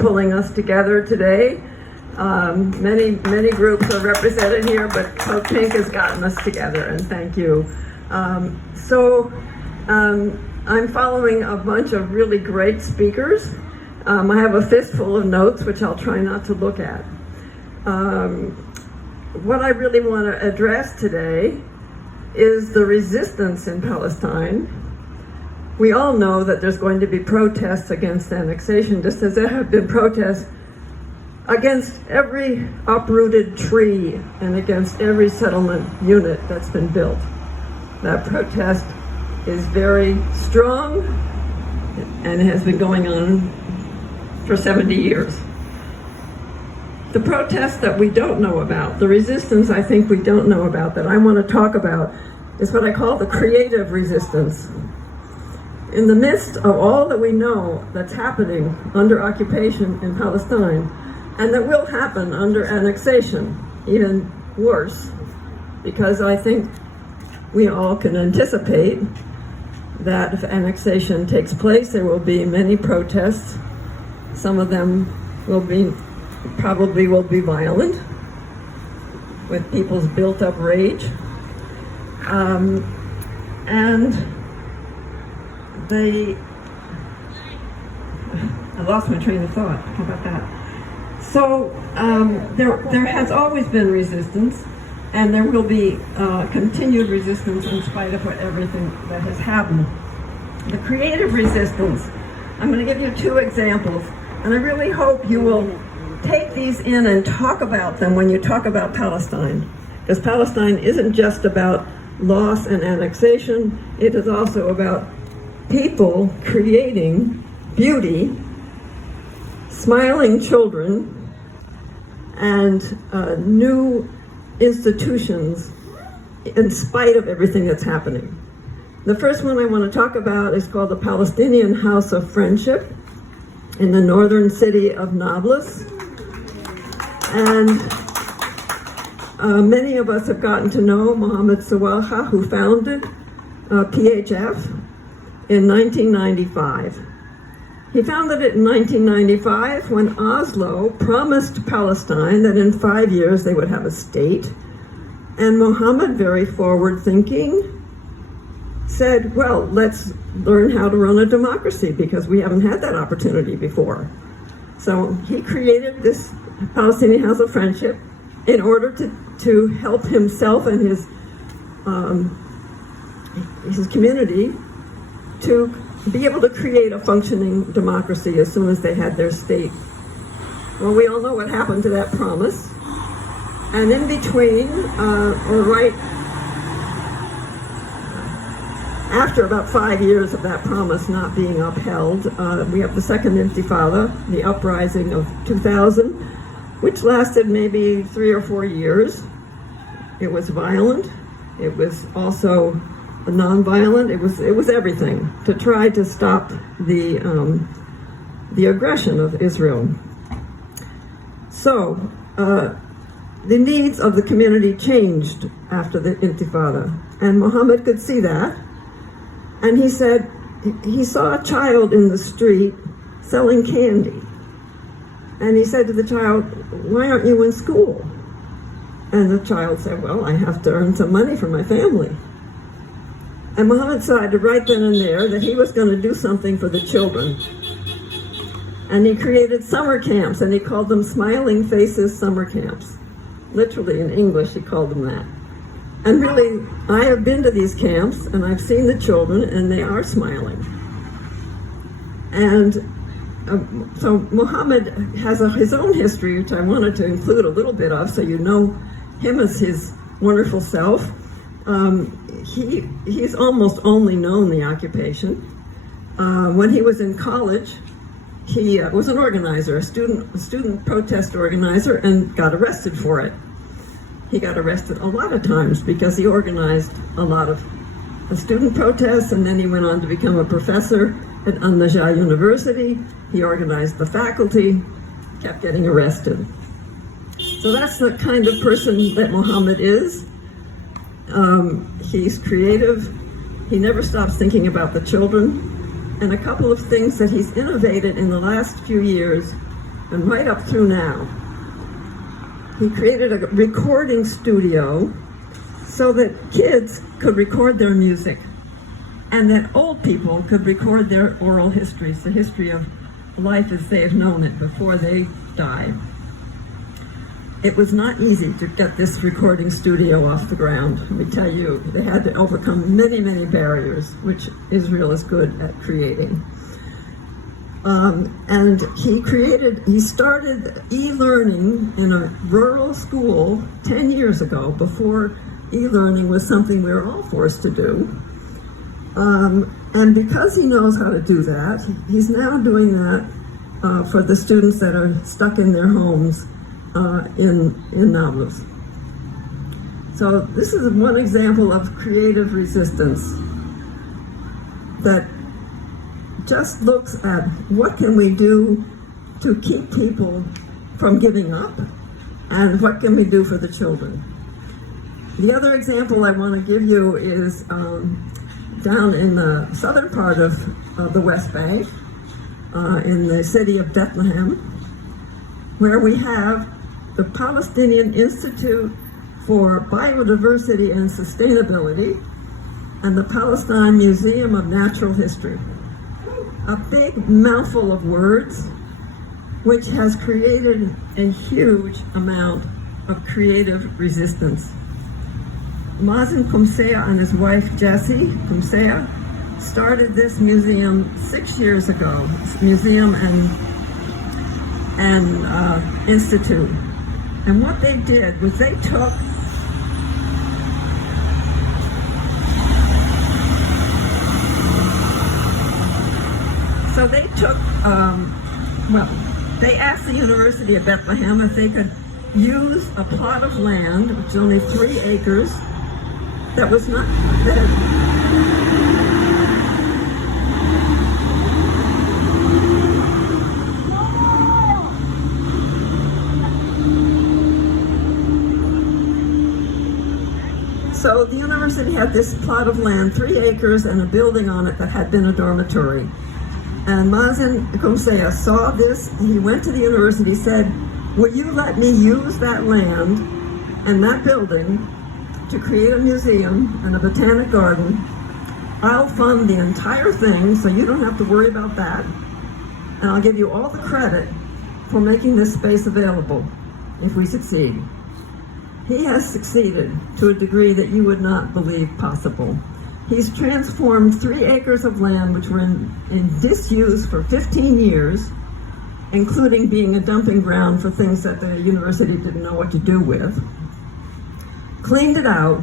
pulling us together today. Many groups are represented here, but Club Pink has gotten us together, and thank you. I'm following a bunch of really great speakers. I have a fistful of notes, which I'll try not to look at. What I really want to address today is the resistance in Palestine. We all know that there's going to be protests against annexation, just as there have been protests against every uprooted tree and against every settlement unit that's been built. That protest is very strong and has been going on for 70 years. The protests that we don't know about, the resistance I think we don't know about that I want to talk about, is what I call the creative resistance. In the midst of all that we know that's happening under occupation in Palestine, and that will happen under annexation, even worse, because I think we all can anticipate that if annexation takes place, there will be many protests. Some of them probably will be violent, with people's built-up rage. I lost my train of thought. How about that? So there has always been resistance, and there will be continued resistance in spite of everything that has happened. The creative resistance, I'm going to give you two examples, and I really hope you will take these in and talk about them when you talk about Palestine, because Palestine isn't just about loss and annexation, it is also about people creating beauty, smiling children, and new institutions in spite of everything that's happening. The first one I want to talk about is called the Palestinian House of Friendship in the northern city of Nablus. And many of us have gotten to know Mohammed Sawaha, who founded PHF in 1995. He founded it in 1995 when Oslo promised Palestine that in 5 years they would have a state. And Mohammed, very forward-thinking, said, well, let's learn how to run a democracy because we haven't had that opportunity before. So he created this Palestinian House of Friendship in order to help himself and his community to be able to create a functioning democracy as soon as they had their state. Well, we all know what happened to that promise. And in between, or right after about 5 years of that promise not being upheld, we have the second Intifada, the uprising of 2000, which lasted maybe 3 or 4 years. It was violent. It was also non-violent. It was everything to try to stop the aggression of Israel. So the needs of the community changed after the Intifada, and Mohammed could see that. And he said he saw a child in the street selling candy, and he said to the child, "Why aren't you in school?" And the child said, "Well, I have to earn some money for my family." And Mohammed decided right then and there that he was going to do something for the children. And he created summer camps, and he called them Smiling Faces Summer Camps. Literally in English, he called them that. And really, I have been to these camps, and I've seen the children, and they are smiling. And so Mohammed has his own history, which I wanted to include a little bit of, so you know him as his wonderful self. He's almost only known the occupation. When he was in college, he was an organizer, a student protest organizer, and got arrested for it. He got arrested a lot of times because he organized a lot of student protests, and then he went on to become a professor at An-Najah University. He organized the faculty, kept getting arrested. So that's the kind of person that Mohammed is. He's creative. He never stops thinking about the children. And a couple of things that he's innovated in the last few years and right up through now. He created a recording studio so that kids could record their music and that old people could record their oral histories, the history of life as they have known it before they died. It was not easy to get this recording studio off the ground. Let me tell you, they had to overcome many, many barriers, which Israel is good at creating. And he started e-learning in a rural school 10 years ago, before e-learning was something we were all forced to do. And because he knows how to do that, he's now doing that for the students that are stuck in their homes in Nablus. So this is one example of creative resistance that just looks at what can we do to keep people from giving up, and what can we do for the children. The other example I want to give you is down in the southern part of the West Bank, in the city of Bethlehem, where we have the Palestinian Institute for Biodiversity and Sustainability and the Palestine Museum of Natural History. A big mouthful of words, which has created a huge amount of creative resistance. Mazen Kumsea and his wife Jessie Kumsea started this museum 6 years ago, museum and institute. And what they did was they took they asked the University of Bethlehem if they could use a plot of land, which is only 3 acres, that was not So the university had this plot of land, 3 acres, and a building on it that had been a dormitory. And Mazen Kumsea saw this. He went to the university, said, "Will you let me use that land and that building to create a museum and a botanic garden? I'll fund the entire thing, so you don't have to worry about that. And I'll give you all the credit for making this space available if we succeed." He has succeeded to a degree that you would not believe possible. He's transformed 3 acres of land which were in disuse for 15 years, including being a dumping ground for things that the university didn't know what to do with, cleaned it out,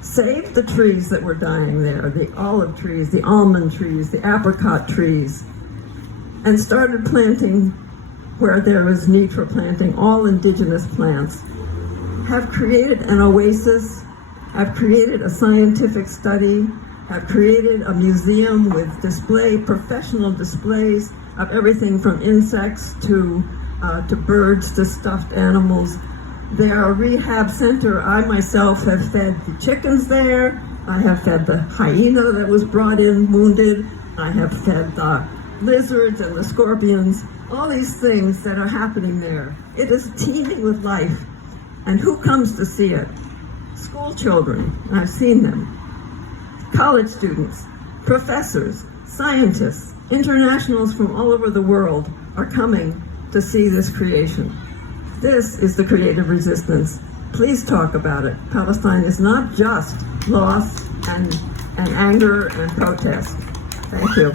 saved the trees that were dying there, the olive trees, the almond trees, the apricot trees, and started planting where there was need for planting, all indigenous plants, have created an oasis, have created a scientific study, have created a museum with professional displays of everything from insects to birds to stuffed animals. They are a rehab center. I myself have fed the chickens there. I have fed the hyena that was brought in wounded. I have fed the lizards and the scorpions, all these things that are happening there. It is teeming with life. And who comes to see it? School children, I've seen them. College students, professors, scientists, internationals from all over the world are coming to see this creation. This is the creative resistance. Please talk about it. Palestine is not just loss and anger and protest. Thank you.